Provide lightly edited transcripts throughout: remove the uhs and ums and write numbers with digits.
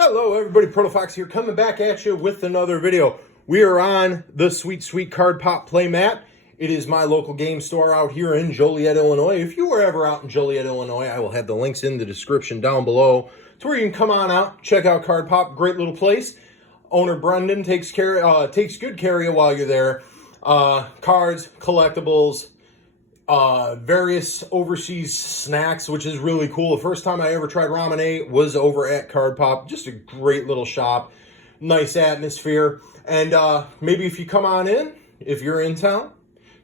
Hello everybody, ProtoFoxy here, coming back at you with another video. We are on the Sweet Card Pop playmat. It is my local game store out here in Joliet, Illinois. If you were ever out in Joliet, Illinois, I will have the links in the description down below to where you can come on out, check out Card Pop. Great little place. Owner Brendan takes good care of you while you're there. Cards, collectibles, various overseas snacks, which is really cool. The first time I ever tried ramen was over at Card Pop. Just a great little shop, nice atmosphere. And maybe if you come on in, if you're in town,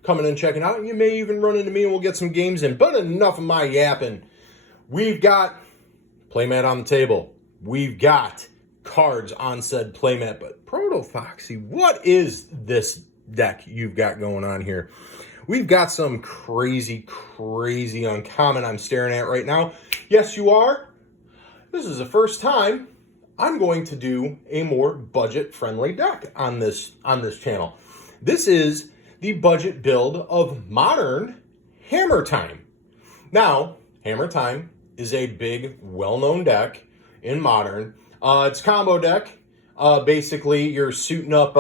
coming and checking out, you may even run into me and we'll get some games in. But enough of my yapping. We've got playmat on the table. We've got cards on said playmat. But ProtoFoxy, what is this deck you've got going on here? We've got some crazy uncommon I'm staring at right now. Yes, you are. This is the first time I'm going to do a more budget-friendly deck on this channel. This is the budget build of Modern Hammertime. Now, Hammertime is a big, well-known deck in Modern. It's a combo deck. Basically, you're suiting up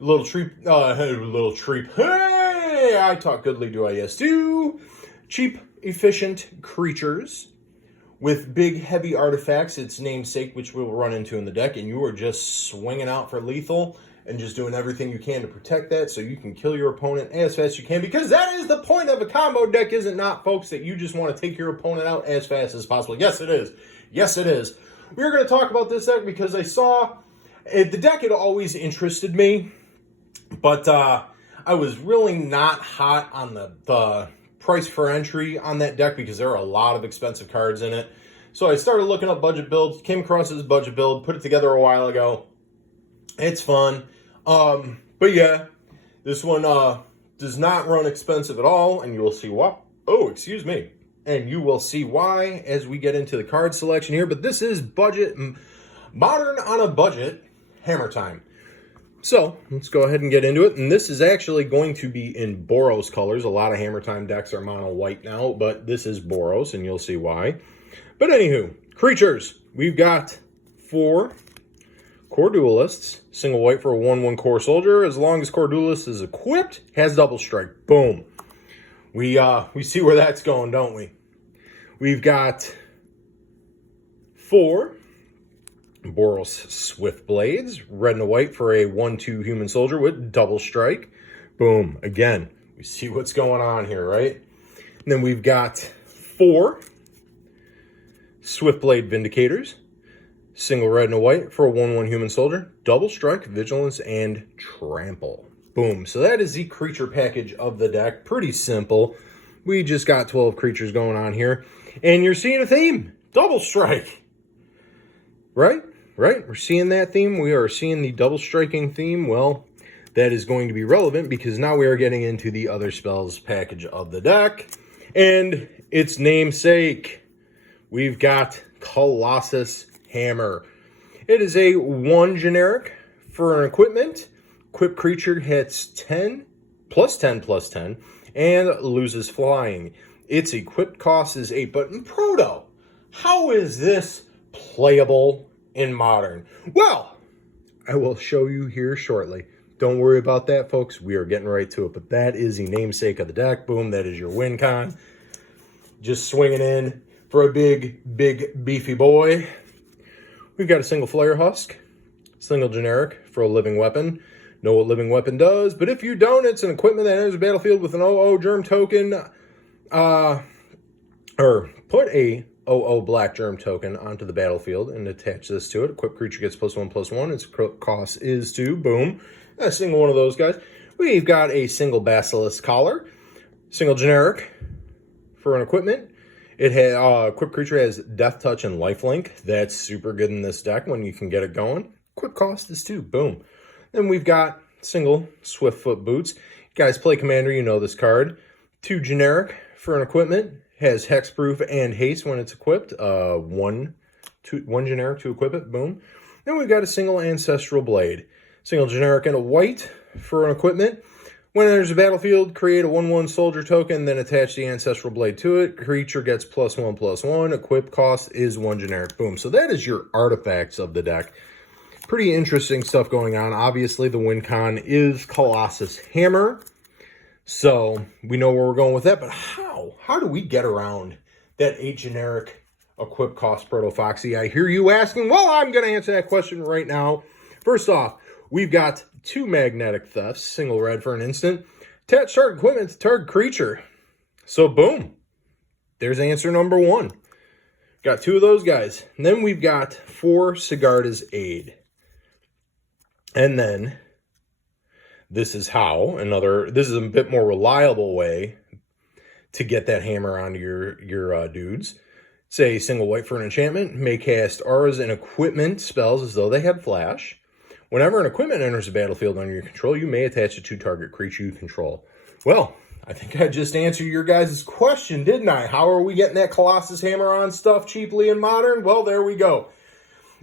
little treep. Hey, I talk goodly, do I? Yes, do. Cheap, efficient creatures with big, heavy artifacts, its namesake, which we'll run into in the deck, and you are just swinging out for lethal and just doing everything you can to protect that so you can kill your opponent as fast as you can, because that is the point of a combo deck, is it not, folks? That you just want to take your opponent out as fast as possible. Yes, it is. Yes, it is. We're going to talk about this deck because I saw the deck had always interested me, but I was really not hot on the price for entry on that deck because there are a lot of expensive cards in it. So I started looking up budget builds, came across this budget build, put it together a while ago. It's fun. But yeah, this one does not run expensive at all, and you will see why. Oh, excuse me. And you will see why as we get into the card selection here. But this is budget, Modern on a budget, Hammertime. So let's go ahead and get into it. And this is actually going to be in Boros colors. A lot of Hammertime decks are mono white now, but this is Boros, and you'll see why. But anywho, creatures. We've got 4 core duelists, single white for a 1/1 core soldier. As long as core duelist is equipped, has double strike. Boom. We see where that's going, don't we? We've got 4 Boros Swift Blades, red and a white for a 1/2 human soldier with double strike. Boom. Again, we see what's going on here, right? And then we've got 4 Swift Blade Vindicators, single red and a white for a 1/1 human soldier, double strike, vigilance, and trample. Boom. So that is the creature package of the deck. Pretty simple. We just got 12 creatures going on here. And you're seeing a theme. Double strike. Right? Right? We're seeing that theme. We are seeing the double striking theme. Well, that is going to be relevant because now we are getting into the other spells package of the deck. And its namesake. We've got Colossus Hammer. It is a 1 generic for an equipment. Equipped creature hits 10, +10, and loses flying. Its equipped cost is 8. But in Proto, how is this playable in Modern? Well, I will show you here shortly. Don't worry about that, folks. We are getting right to it. But that is the namesake of the deck. Boom, that is your win con. Just swinging in for a big, beefy boy. We've got a single Flare Husk, single generic for a living weapon. Know what living weapon does, but if you don't, it's an equipment that enters the battlefield with an OO germ token, or put a OO black germ token onto the battlefield and attach this to it. Equipped creature gets +1/+1. Its cost is 2. Boom. A single one of those guys. We've got a single Basilisk Collar, single generic for an equipment. It has equipped creature has Death Touch and Lifelink. That's super good in this deck when you can get it going. Equipped cost is 2. Boom. Then we've got single Swiftfoot Boots. You guys play Commander, you know this card. 2 generic for an equipment. Has Hexproof and Haste when it's equipped. 1 generic to equip it. Boom. Then we've got a single Ancestral Blade. Single generic and a white for an equipment. When it enters the battlefield, create a 1/1 soldier token, then attach the ancestral blade to it. Creature gets +1/+1. Equip cost is 1 generic. Boom. So that is your artifacts of the deck. Pretty interesting stuff going on. Obviously, the win con is Colossus Hammer. So we know where we're going with that. But how? How do we get around that 8 generic equip cost ProtoFoxy? I hear you asking. Well, I'm going to answer that question right now. First off, we've got 2 magnetic thefts, single red for an instant. Attach target equipment to target creature. So boom. There's answer number 1. Got 2 of those guys. And then we've got 4 Sigarda's Aid. And then this is how this is a bit more reliable way to get that hammer onto your dudes. Say single white for an enchantment, may cast auras and equipment spells as though they had flash. Whenever an equipment enters the battlefield under your control, you may attach it to target creature you control. Well, I think I just answered your guys' question, didn't I? How are we getting that Colossus Hammer on stuff cheaply in Modern? Well, there we go.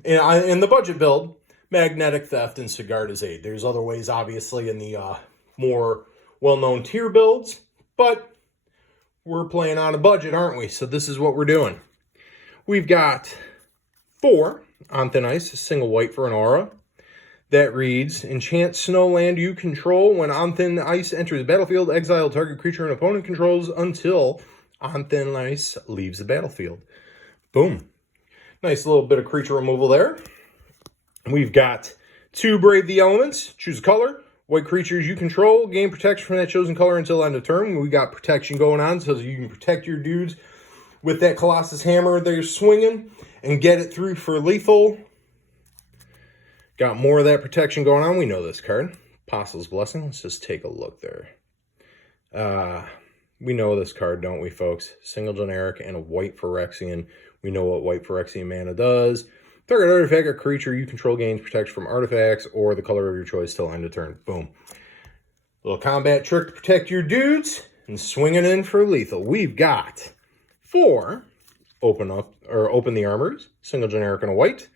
In the budget build, magnetic theft and Sigarda's Aid. There's other ways, obviously, in the more well-known tier builds, but we're playing on a budget, aren't we? So this is what we're doing. We've got 4 on Thin Ice, single white for an aura. That reads, enchant snow land you control. When On Thin Ice enters the battlefield, exile target creature an opponent controls until On Thin Ice leaves the battlefield. Boom. Nice little bit of creature removal there. We've got 2 Brave the Elements. Choose a color. White creatures you control gain protection from that chosen color until end of turn. We got protection going on so you can protect your dudes with that Colossus Hammer they're swinging and get it through for lethal. Got more of that protection going on. We know this card. Apostle's Blessing. Let's just take a look there. We know this card, don't we, folks? Single generic and a white Phyrexian. We know what white Phyrexian mana does. Target artifact or creature you control gains protection from artifacts or the color of your choice till end of turn. Boom. Little combat trick to protect your dudes and swing it in for lethal. We've got 4 open the armors, single generic and a white.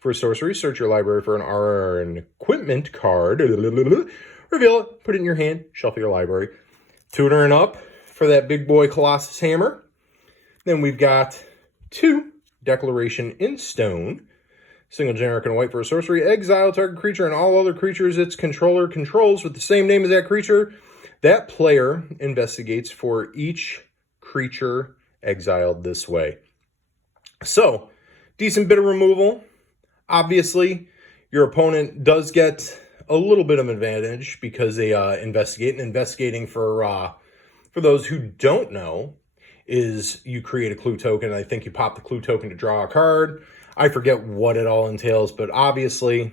For sorcery, search your library for an aura or an equipment card. Reveal it, put it in your hand, shuffle your library. Tutoring up for that big boy Colossus Hammer. Then we've got 2 Declaration in Stone. Single generic and white for a sorcery. Exile target creature and all other creatures its controller controls with the same name as that creature. That player investigates for each creature exiled this way. So, decent bit of removal. Obviously, your opponent does get a little bit of advantage because they investigate. And investigating for those who don't know is you create a clue token. I think you pop the clue token to draw a card. I forget what it all entails, but obviously,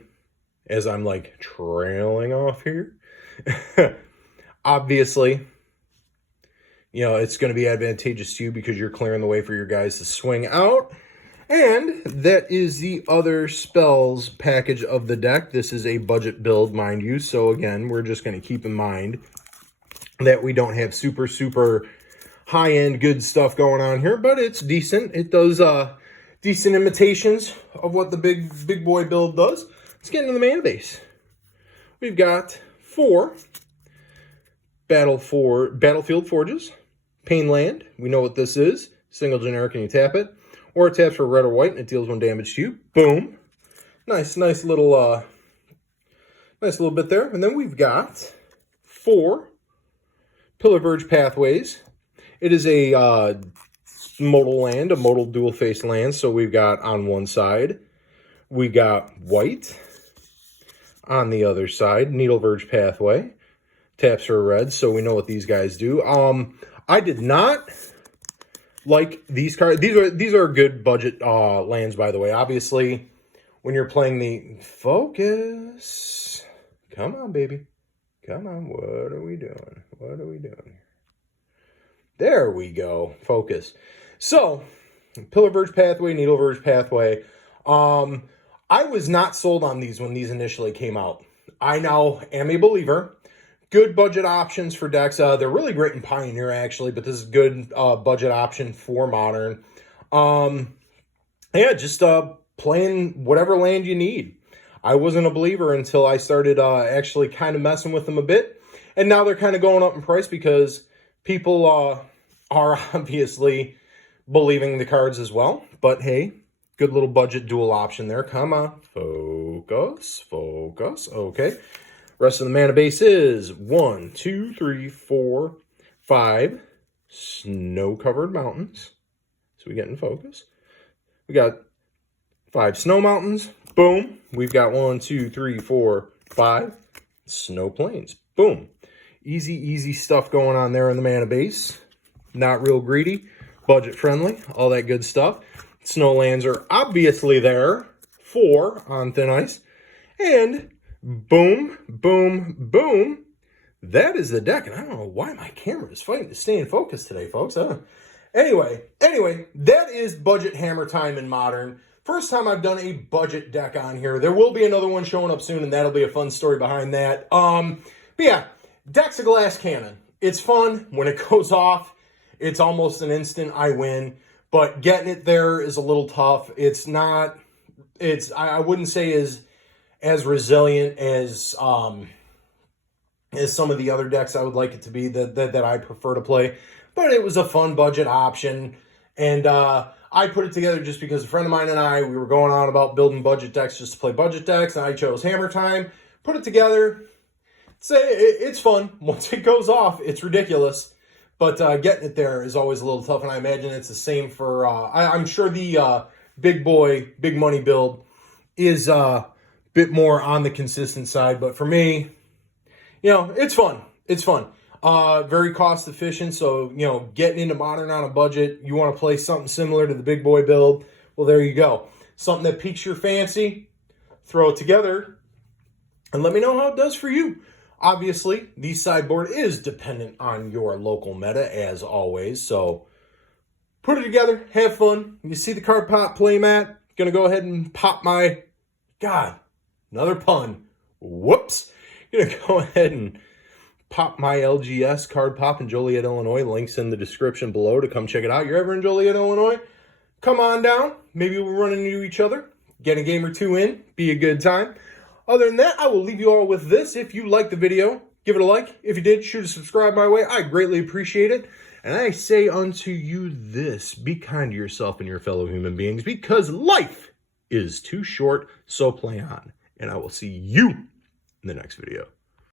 as I'm like trailing off here, obviously, you know, it's going to be advantageous to you because you're clearing the way for your guys to swing out. And that is the other spells package of the deck. This is a budget build, mind you. So again, we're just going to keep in mind that we don't have super high-end good stuff going on here, but it's decent. It does decent imitations of what the big boy build does. Let's get into the mana base. We've got 4 Battlefield Forges. Pain Land. We know what this is. Single generic and you tap it. Or it taps for red or white and it deals 1 damage to you. Boom. Nice little bit there. And then we've got 4 Pillar-Verge Pathways. It is a modal land, a modal dual-faced land. So we've got on one side, we got white. On the other side, Needle-Verge Pathway. Taps for red, so we know what these guys do. I did not like these cards. These are good budget lands, by the way. Obviously, when you're playing the focus. Come on, baby. Come on. What are we doing? What are we doing? There we go. Focus. So, Pillar-Verge Pathway, Needle-Verge Pathway. I was not sold on these when these initially came out. I now am a believer. Good budget options for decks. They're really great in Pioneer, actually, but this is good budget option for Modern. Yeah, just playing whatever land you need. I wasn't a believer until I started actually kind of messing with them a bit. And now they're kind of going up in price because people are obviously believing the cards as well. But hey, good little budget dual option there. Come on, focus, focus. Okay. Rest of the mana base is 1, 2, 3, 4, 5 snow-covered mountains. So we get in focus. We got 5 snow mountains. Boom. We've got 1, 2, 3, 4, 5 snow plains. Boom. Easy, easy stuff going on there in the mana base. Not real greedy. Budget friendly. All that good stuff. Snowlands are obviously there. 4 on thin ice. And boom, boom, boom. That is the deck. And I don't know why my camera is fighting to stay in focus today, folks. Anyway, that is Budget Hammer Time in Modern. First time I've done a budget deck on here. There will be another one showing up soon, and that'll be a fun story behind that. But yeah, deck's a glass cannon. It's fun. When it goes off, it's almost an instant I win. But getting it there is a little tough. It's not, I wouldn't say as resilient as some of the other decks I would like it to be that I prefer to play. But it was a fun budget option. And I put it together just because a friend of mine and we were going on about building budget decks just to play budget decks. And I chose Hammer Time. Put it together. It's fun. Once it goes off, it's ridiculous. But getting it there is always a little tough. And I imagine it's the same for, I'm sure the big boy, big money build is a bit more on the consistent side. But for me, it's fun. It's fun. Very cost efficient. So, getting into Modern on a budget, you want to play something similar to the big boy build. Well, there you go. Something that piques your fancy, throw it together and let me know how it does for you. Obviously, the sideboard is dependent on your local meta as always. So put it together, have fun. You see the card pop playmat. Gonna go ahead and pop my, God, another pun. Whoops. Gonna go ahead and pop my LGS card pop in Joliet, Illinois. Links in the description below to come check it out. You're ever in Joliet, Illinois? Come on down. Maybe we'll run into each other. Get a game or two in. Be a good time. Other than that, I will leave you all with this. If you liked the video, give it a like. If you did, shoot a subscribe my way. I greatly appreciate it. And I say unto you this, be kind to yourself and your fellow human beings because life is too short, so play on. And I will see you in the next video.